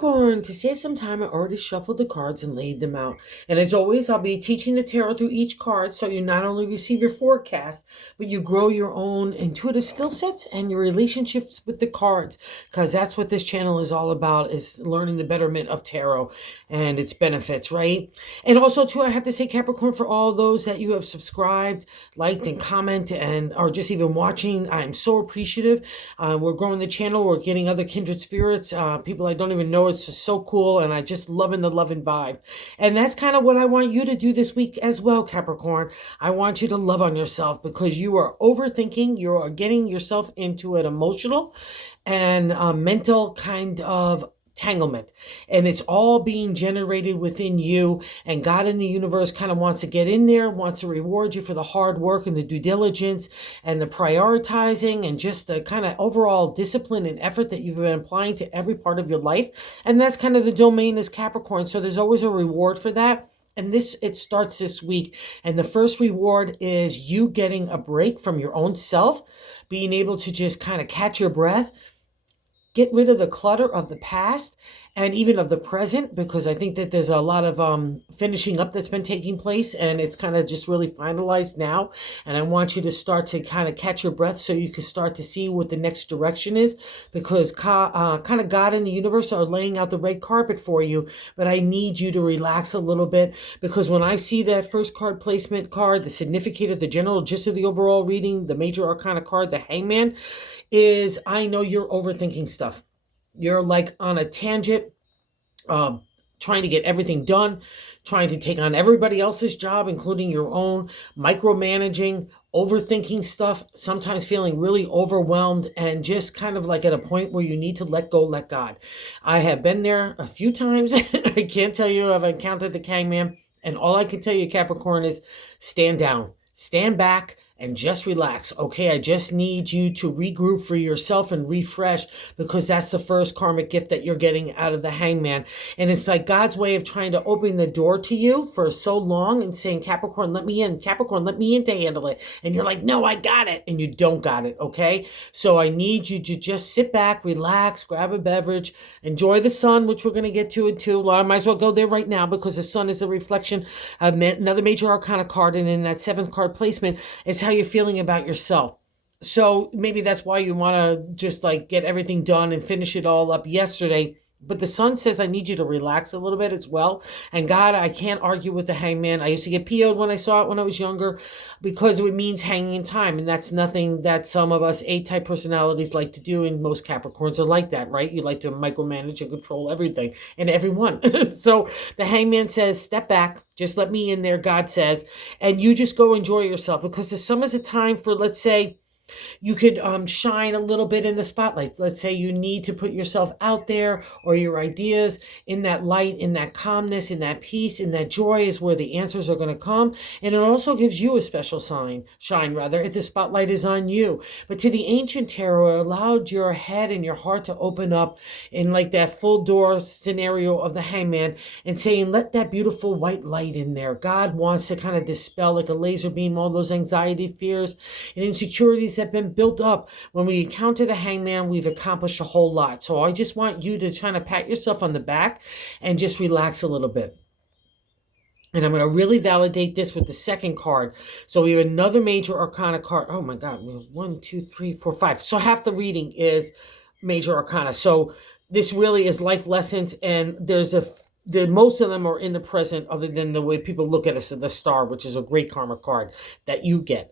Capricorn, to save some time, I already shuffled the cards and laid them out. And as always, I'll be teaching the tarot through each card so you not only receive your forecast, but you grow your own intuitive skill sets and your relationships with the cards. Because that's what this channel is all about, is learning the betterment of tarot and its benefits, right? And also, too, I have to say, Capricorn, for all those that you have subscribed, liked, and commented, and are just even watching, I'm so appreciative. We're growing the channel. We're getting other kindred spirits, people I don't even know. It's just so cool, and I just loving the love and vibe. And that's kind of what I want you to do this week as well, Capricorn. I want you to love on yourself because you are overthinking. You are getting yourself into an emotional and mental kind of entanglement, and it's all being generated within you, and God in the universe kind of wants to get in there, wants to reward you for the hard work and the due diligence and the prioritizing and just the kind of overall discipline and effort that you've been applying to every part of your life. And that's kind of the domain is Capricorn, so there's always a reward for that. And it starts this week, and the first reward is you getting a break from your own self, being able to just kind of catch your breath, get rid of the clutter of the past and even of the present, because I think that there's a lot of finishing up that's been taking place, and it's kind of just really finalized now. And I want you to start to kind of catch your breath so you can start to see what the next direction is, because kind of God in the universe are laying out the red carpet for you, but I need you to relax a little bit, because when I see that first card placement card, the significator, the general gist of the overall reading, the major arcana card, the hangman, is I know you're overthinking stuff. You're like on a tangent, trying to get everything done, trying to take on everybody else's job, including your own, micromanaging, overthinking stuff, sometimes feeling really overwhelmed, and just kind of like at a point where you need to let go, let God. I have been there a few times. I can't tell you I've encountered the Hangman, and all I can tell you, Capricorn, is stand down, stand back, and just relax. Okay, I just need you to regroup for yourself and refresh, because that's the first karmic gift that you're getting out of the Hangman. And it's like God's way of trying to open the door to you for so long and saying, Capricorn, let me in. Capricorn, let me in to handle it. And you're like, no, I got it. And you don't got it, okay? So I need you to just sit back, relax, grab a beverage, enjoy the sun, which we're going to get to it too. Well, I might as well go there right now, because the sun is a reflection of another major arcana card. And in that seventh card placement, it's how you're feeling about yourself. So maybe that's why you want to just like get everything done and finish it all up yesterday. But the sun says I need you to relax a little bit as well. And God, I can't argue with the Hangman. I used to get PO'd when I saw it when I was younger, because it means hanging in time. And that's nothing that some of us A-type personalities like to do. And most Capricorns are like that, right? You like to micromanage and control everything and everyone. So the Hangman says, step back. Just let me in there, God says. And you just go enjoy yourself, because the summer is a time for, let's say, you could shine a little bit in the spotlight. Let's say you need to put yourself out there, or your ideas in that light, in that calmness, in that peace, in that joy is where the answers are going to come. And it also gives you a special shine rather, if the spotlight is on you. But to the ancient tarot, it allowed your head and your heart to open up in like that full door scenario of the Hangman, and saying, let that beautiful white light in there. God wants to kind of dispel like a laser beam all those anxiety, fears, and insecurities have been built up. When we encounter the Hangman, we've accomplished a whole lot. So I just want you to kind of pat yourself on the back and just relax a little bit. And I'm going to really validate this with the second card. So we have another major arcana card. Oh my God, 1, 2, 3, 4, 5. So half the reading is major arcana. So this really is life lessons, and most of them are in the present, other than the way people look at us at the star, which is a great karma card that you get.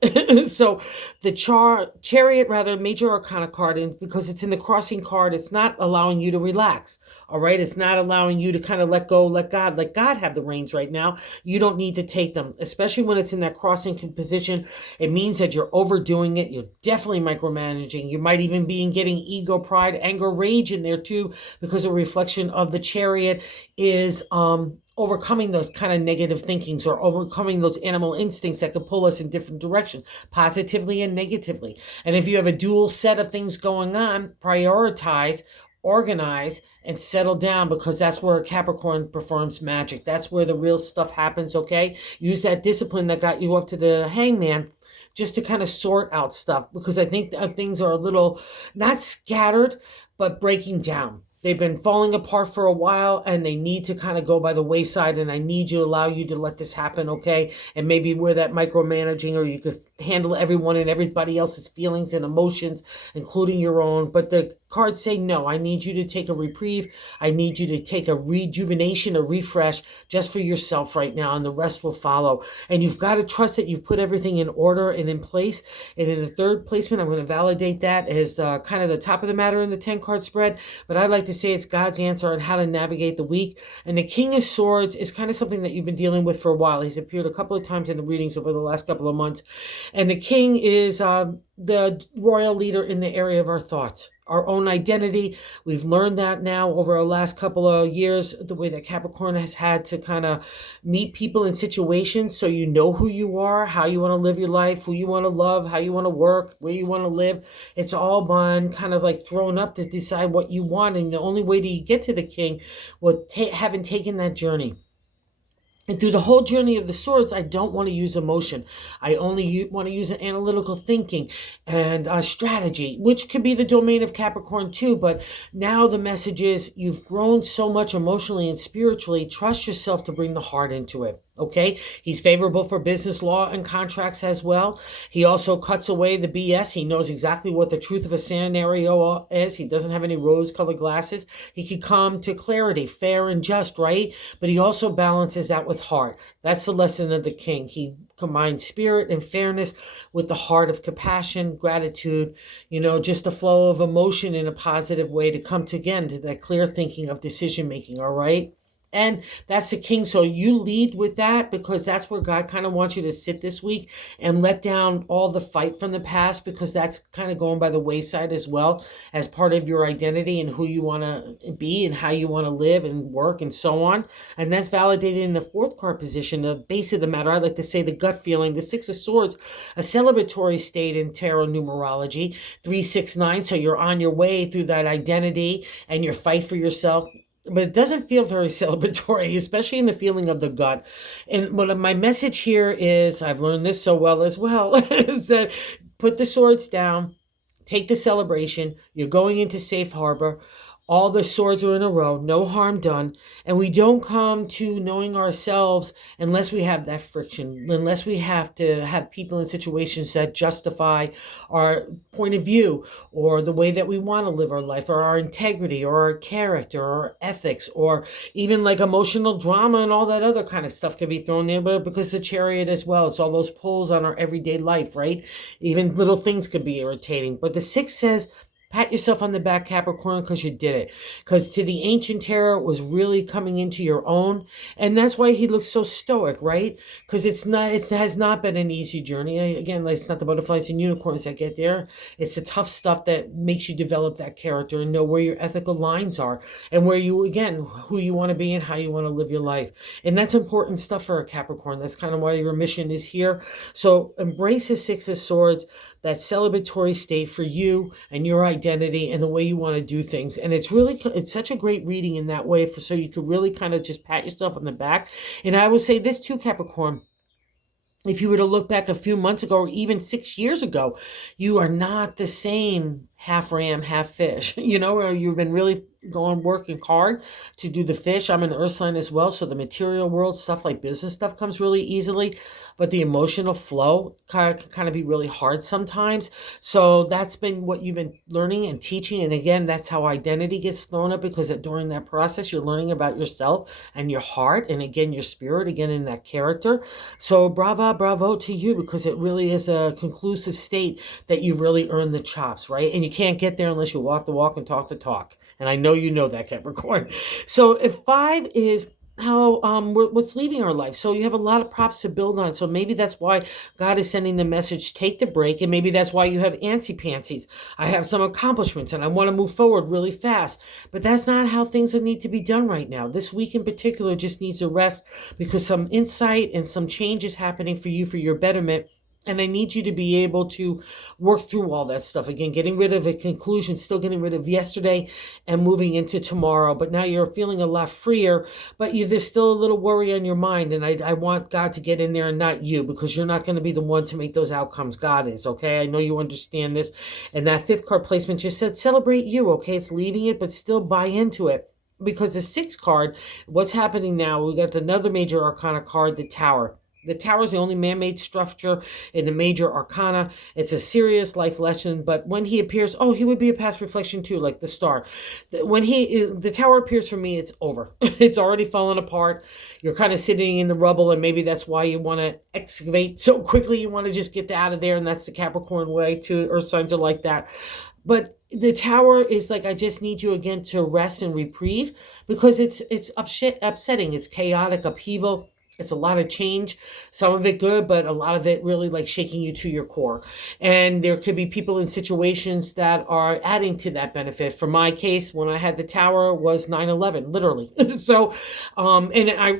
So the chariot, rather, major arcana card, and because it's in the crossing card, it's not allowing you to relax. All right. It's not allowing you to kind of let go, let God have the reins right now. You don't need to take them, especially when it's in that crossing position. It means that you're overdoing it. You're definitely micromanaging. You might even be getting ego, pride, anger, rage in there too, because a reflection of the chariot is overcoming those kind of negative thinkings, or overcoming those animal instincts that could pull us in different directions, positively and negatively. And if you have a dual set of things going on, prioritize, organize, and settle down, because that's where Capricorn performs magic. That's where the real stuff happens, okay? Use that discipline that got you up to the Hangman just to kind of sort out stuff, because I think things are a little, not scattered, but breaking down. they've been falling apart for a while and they need to kind of go by the wayside, and I need you to allow you to let this happen, okay? And maybe where that micromanaging, or you could handle everyone and everybody else's feelings and emotions, including your own. But the cards say, no, I need you to take a reprieve. I need you to take a rejuvenation, a refresh just for yourself right now, and the rest will follow. And you've got to trust that you've put everything in order and in place. And in the third placement, I'm going to validate that as kind of the top of the matter in the 10 card spread. But I like to say it's God's answer on how to navigate the week. And the King of Swords is kind of something that you've been dealing with for a while. He's appeared a couple of times in the readings over the last couple of months. And the King is the royal leader in the area of our thoughts, our own identity. We've learned that now over the last couple of years, the way that Capricorn has had to kind of meet people in situations so you know who you are, how you want to live your life, who you want to love, how you want to work, where you want to live. It's all been kind of like thrown up to decide what you want. And the only way to get to the King was having taken that journey. And through the whole journey of the swords, I don't want to use emotion. I only want to use an analytical thinking and strategy, which could be the domain of Capricorn too. But now the message is you've grown so much emotionally and spiritually. Trust yourself to bring the heart into it. Okay, he's favorable for business, law, and contracts as well. He also cuts away the BS. He knows exactly what the truth of a scenario is. He doesn't have any rose-colored glasses. He can come to clarity, fair and just, right? But he also balances that with heart. That's the lesson of the King. He combines spirit and fairness with the heart of compassion, gratitude, just the flow of emotion in a positive way to come to, again, to that clear thinking of decision making, all right? And that's the King. So you lead with that, because that's where God kind of wants you to sit this week and let down all the fight from the past, because that's kind of going by the wayside as well, as part of your identity and who you want to be and how you want to live and work and so on. And that's validated in the fourth card position, the base of the matter. I like to say the gut feeling, the Six of Swords, a celebratory state in tarot numerology, 369. So you're on your way through that identity and your fight for yourself. But it doesn't feel very celebratory, especially in the feeling of the gut. And what my message here is, I've learned this so well as well, is that put the swords down, take the celebration. You're going into safe harbor. All the swords are in a row, no harm done. And we don't come to knowing ourselves unless we have that friction, unless we have to have people in situations that justify our point of view, or the way that we want to live our life, or our integrity, or our character, or our ethics, or even like emotional drama and all that other kind of stuff can be thrown in, but because the Chariot as well, it's all those pulls on our everyday life, right? Even little things could be irritating. But the Six says, pat yourself on the back, Capricorn, because you did it. Because to the ancient tarot, it was really coming into your own. And that's why he looks so stoic, right? Because it has not been an easy journey. Again, it's not the butterflies and unicorns that get there. It's the tough stuff that makes you develop that character and know where your ethical lines are, and where you, again, who you want to be and how you want to live your life. And that's important stuff for a Capricorn. That's kind of why your mission is here. So embrace the Six of Swords, that celebratory state for you and your identity and the way you want to do things. And it's such a great reading in that way, so you could really kind of just pat yourself on the back. And I would say this too, Capricorn. If you were to look back a few months ago, or even 6 years ago, you are not the same half ram, half fish. Or you've been really working hard to do the fish. I'm an earth sign as well, so the material world stuff, like business stuff, comes really easily, but the emotional flow can kind of be really hard sometimes. So that's been what you've been learning and teaching. And again, that's how identity gets thrown up, because during that process, you're learning about yourself and your heart, and again, your spirit, again, in that character. So bravo to you, because it really is a conclusive state that you've really earned the chops, right? And you can't get there unless you walk the walk and talk the talk. And I know you know that, Capricorn. So if 5 is how what's leaving our life, so you have a lot of props to build on. So maybe that's why God is sending the message, take the break. And maybe that's why you have antsy pantsies. I have some accomplishments and I want to move forward really fast, but that's not how things need to be done right now. This week in particular just needs a rest, because some insight and some change is happening for you for your betterment. And I need you to be able to work through all that stuff. Again, getting rid of a conclusion, still getting rid of yesterday and moving into tomorrow. But now you're feeling a lot freer, but there's still a little worry on your mind. And I want God to get in there and not you, because you're not going to be the one to make those outcomes. God is, okay? I know you understand this. And that fifth card placement just said, celebrate you, okay? It's leaving it, but still buy into it. Because the sixth card, what's happening now, we got another major arcana card, the Tower. The Tower is the only man-made structure in the major arcana. It's a serious life lesson, but when he appears, he would be a past reflection too, like the star. When the Tower appears for me, it's over. It's already fallen apart. You're kind of sitting in the rubble, and maybe that's why you want to excavate so quickly. You want to just get out of there, and that's the Capricorn way too. Earth signs are like that. But the Tower is like, I just need you again to rest and reprieve, because it's upsetting. It's chaotic upheaval. It's a lot of change, some of it good, but a lot of it really like shaking you to your core. And there could be people in situations that are adding to that benefit. For my case, when I had the Tower, was 9/11, literally. So, and I,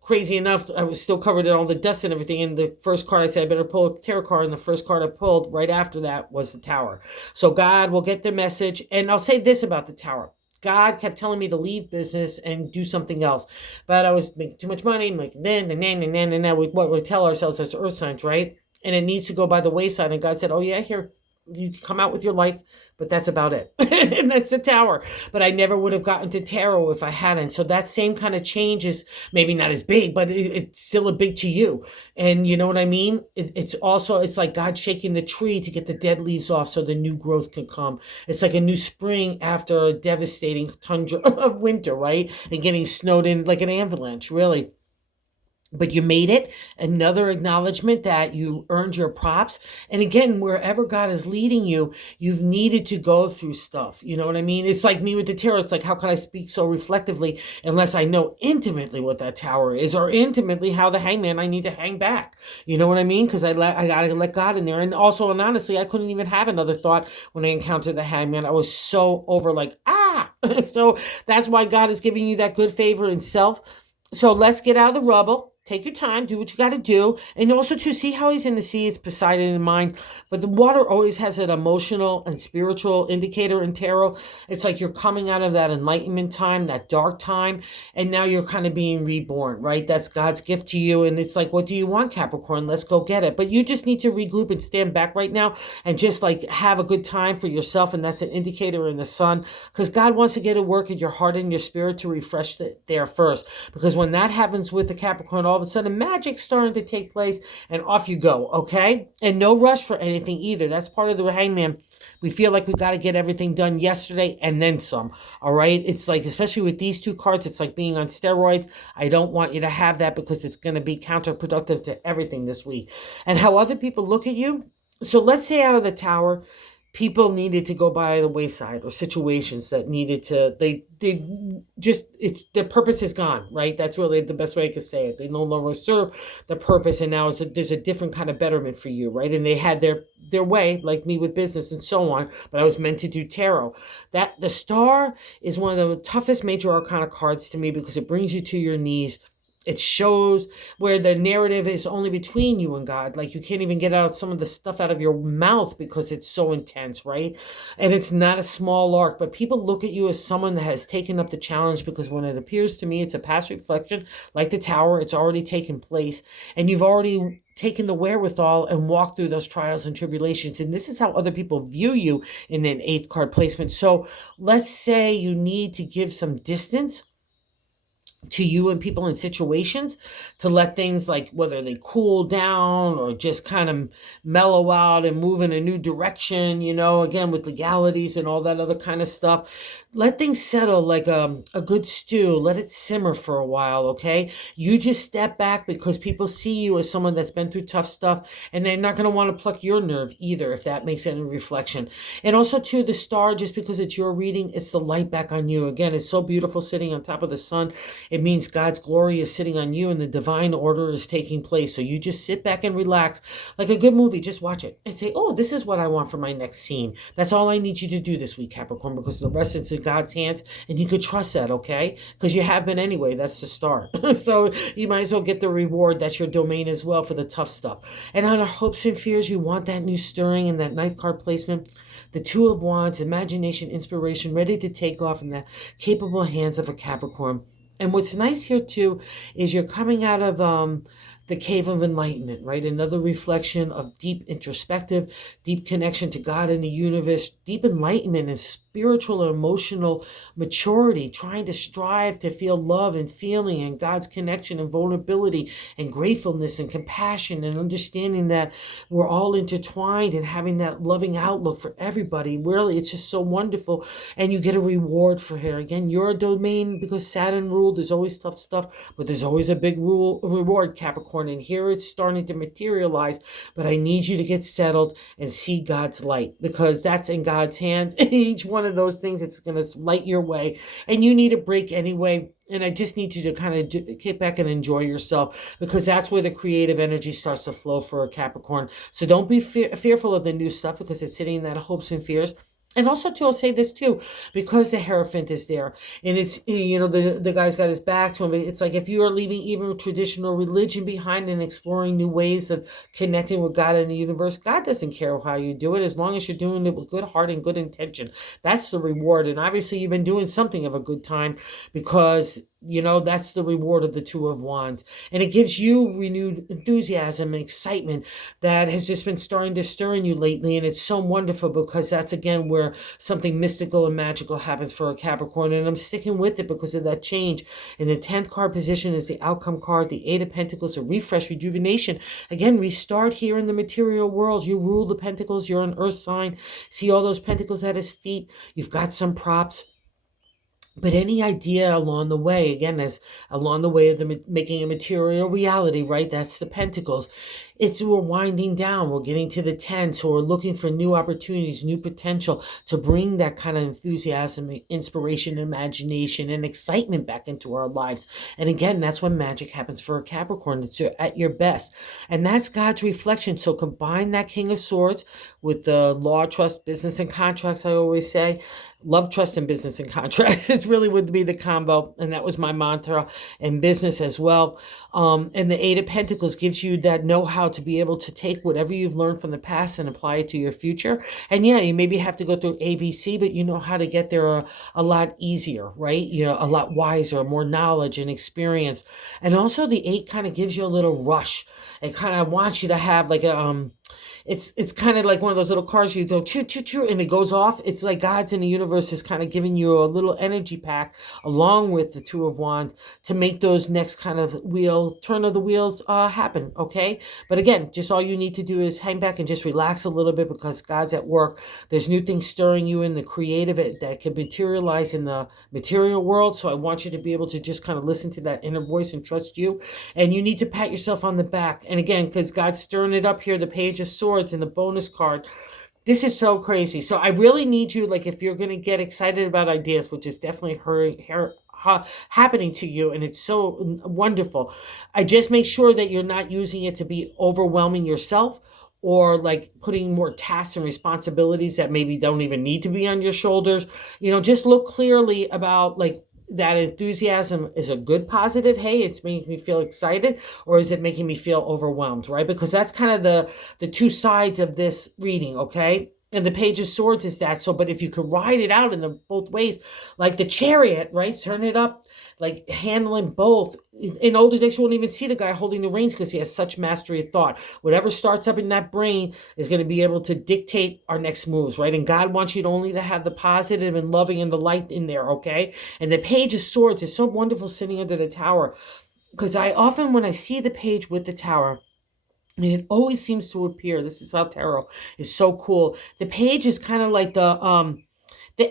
crazy enough, I was still covered in all the dust and everything. And the first card I said, I better pull a tarot card. And the first card I pulled right after that was the Tower. So God will get the message. And I'll say this about the Tower. God kept telling me to leave business and do something else. But I was making too much money, making and what we tell ourselves as earth signs, right? And it needs to go by the wayside. And God said, here, you come out with your life, but that's about it. And that's the Tower. But I never would have gotten to tarot if I hadn't. So that same kind of change is maybe not as big, but it's still a big to you. And you know what I mean? It's like God shaking the tree to get the dead leaves off so the new growth can come. It's like a new spring after a devastating tundra of winter, right? And getting snowed in like an avalanche, really. But you made it. Another acknowledgement that you earned your props. And again, wherever God is leading you, you've needed to go through stuff. You know what I mean? It's like me with the tarot. It's like, how can I speak so reflectively unless I know intimately what that Tower is, or intimately how the hangman I need to hang back? You know what I mean? Because I got to let God in there. And also, and honestly, I couldn't even have another thought when I encountered the hangman. I was so over like, So that's why God is giving you that good favor in self. So let's get out of the rubble. Take your time, do what you got to do. And also to see how he's in the sea, it's Poseidon in mind. But the water always has an emotional and spiritual indicator in tarot. It's like you're coming out of that enlightenment time, that dark time, and now you're kind of being reborn, right? That's God's gift to you. And it's like, what do you want, Capricorn? Let's go get it. But you just need to regroup and stand back right now and just like have a good time for yourself. And that's an indicator in the sun, because God wants to get to work in your heart and your spirit to refresh there first. Because when that happens with the Capricorn, all of a sudden magic's starting to take place and off you go, okay? And no rush for anything either. That's part of the hangman. We feel like we got to get everything done yesterday and then some, all right? It's like, especially with these two cards, it's like being on steroids. I don't want you to have that, because it's going to be counterproductive to everything this week. And how other people look at you. So let's say out of the Tower, people needed to go by the wayside, or situations that needed to, their purpose is gone, right? That's really the best way I could say it. They no longer serve the purpose, and now there's a different kind of betterment for you, right? And they had their way, like me with business and so on, but I was meant to do tarot. That the Star is one of the toughest major arcana cards to me, because it brings you to your knees. It shows where the narrative is only between you and God. Like, you can't even get out some of the stuff out of your mouth because it's so intense, right? And it's not a small arc, but people look at you as someone that has taken up the challenge, because when it appears to me, it's a past reflection, like the Tower. It's already taken place, and you've already taken the wherewithal and walked through those trials and tribulations. And this is how other people view you in an 8th card placement. So let's say you need to give some distance to you and people in situations to let things, like whether they cool down or just kind of mellow out and move in a new direction, again, with legalities and all that other kind of stuff. Let things settle like a good stew. Let it simmer for a while, okay? You just step back, because people see you as someone that's been through tough stuff, and they're not going to want to pluck your nerve either, if that makes any reflection. And also, too, the Star, just because it's your reading, it's the light back on you. Again, it's so beautiful sitting on top of the sun. It means God's glory is sitting on you, and the divine order is taking place. So you just sit back and relax. Like a good movie, just watch it and say, this is what I want for my next scene. That's all I need you to do this week, Capricorn, because the rest is God's hands, and you could trust that, okay? Because you have been anyway. That's the start. So you might as well get the reward. That's your domain as well for the tough stuff. And on our hopes and fears, you want that new stirring and that ninth card placement. The Two of Wands, imagination, inspiration, ready to take off in the capable hands of a Capricorn. And what's nice here too is you're coming out of the cave of enlightenment, right? Another reflection of deep introspective, deep connection to God and the universe, deep enlightenment and spiritual and emotional maturity, trying to strive to feel love and feeling and God's connection and vulnerability and gratefulness and compassion and understanding that we're all intertwined and having that loving outlook for everybody. Really, it's just so wonderful. And you get a reward for here. Again, your domain, because Saturn ruled, there's always tough stuff, but there's always a big reward, Capricorn. And here it's starting to materialize, but I need you to get settled and see God's light, because that's in God's hands. Each one of those things, it's going to light your way, and you need a break anyway. And I just need you to kind of kick back and enjoy yourself, because that's where the creative energy starts to flow for a Capricorn. So don't be fearful of the new stuff, because it's sitting in that hopes and fears. And also, too, I'll say this, too, because the Hierophant is there, and it's, the guy's got his back to him. It's like if you are leaving even traditional religion behind and exploring new ways of connecting with God and the universe, God doesn't care how you do it, as long as you're doing it with good heart and good intention. That's the reward. And obviously, you've been doing something of a good time, because that's the reward of the Two of Wands. And it gives you renewed enthusiasm and excitement that has just been starting to stir in you lately. And it's so wonderful, because that's, again, where something mystical and magical happens for a Capricorn. And I'm sticking with it because of that change. And the 10th card position is the outcome card, the Eight of Pentacles, a refresh, rejuvenation. Again, restart here in the material world. You rule the Pentacles. You're an earth sign. See all those Pentacles at his feet. You've got some props. But any idea along the way, again, as along the way of making a material reality, right? That's the Pentacles. We're winding down. We're getting to the 10. So we're looking for new opportunities, new potential to bring that kind of enthusiasm, inspiration, imagination, and excitement back into our lives. And again, that's when magic happens for a Capricorn. It's at your best. And that's God's reflection. So combine that King of Swords with the law, trust, business, and contracts, I always say. Love, trust, and business and contracts. It's really would be the combo. And that was my mantra in business as well. And the Eight of Pentacles gives you that know-how to be able to take whatever you've learned from the past and apply it to your future. And yeah, you maybe have to go through ABC, but you know how to get there a lot easier, right? A lot wiser, more knowledge and experience. And also the 8 kind of gives you a little rush. It kind of wants you to have like a, it's kind of like one of those little cars you go choo choo choo and it goes off. It's like God's in the universe is kind of giving you a little energy pack along with the Two of Wands to make those next kind of turn of the wheels happen, okay? But again, just all you need to do is hang back and just relax a little bit, because God's at work. There's new things stirring you in the creative that can materialize in the material world. So I want you to be able to just kind of listen to that inner voice and trust you. And you need to pat yourself on the back. And again, because God's stirring it up here, the Page of Swords and the bonus card. This is so crazy. So I really need you, like if you're going to get excited about ideas, which is definitely happening to you, and it's so wonderful, I just make sure that you're not using it to be overwhelming yourself, or like putting more tasks and responsibilities that maybe don't even need to be on your shoulders. Just look clearly about like that enthusiasm is a good positive. Hey, it's making me feel excited, or is it making me feel overwhelmed, right? Because that's kind of the two sides of this reading, okay? And the Page of Swords is that. So, but if you could ride it out in the both ways, like the Chariot, right? Turn it up, like handling both. In older days, you won't even see the guy holding the reins because he has such mastery of thought. Whatever starts up in that brain is going to be able to dictate our next moves, right? And God wants you to only to have the positive and loving and the light in there, okay? And the Page of Swords is so wonderful sitting under the tower, because I often, when I see the page with the tower, and it always seems to appear, this is how tarot is so cool. The page is kind of like the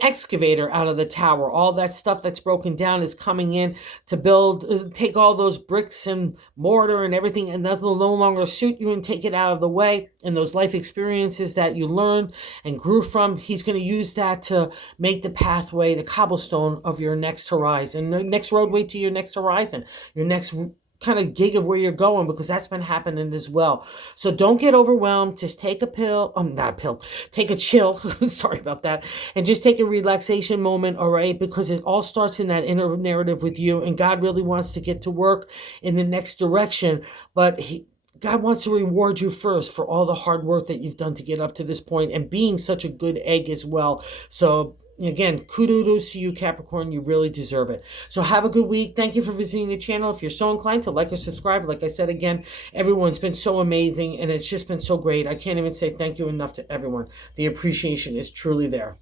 excavator out of the tower. All that stuff that's broken down is coming in to build, take all those bricks and mortar and everything, and that will no longer suit you, and take it out of the way. And those life experiences that you learned and grew from, he's going to use that to make the pathway, the cobblestone of your next horizon, the next roadway to your next horizon, your next kind of gig of where you're going, because that's been happening as well. So don't get overwhelmed. Just take a pill. Not a pill. Take a chill. Sorry about that. And just take a relaxation moment, all right? Because it all starts in that inner narrative with you. And God really wants to get to work in the next direction. But God wants to reward you first for all the hard work that you've done to get up to this point and being such a good egg as well. So again, kudos to you, Capricorn. You really deserve it. So have a good week. Thank you for visiting the channel. If you're so inclined to like or subscribe, like I said again, everyone's been so amazing and it's just been so great. I can't even say thank you enough to everyone. The appreciation is truly there.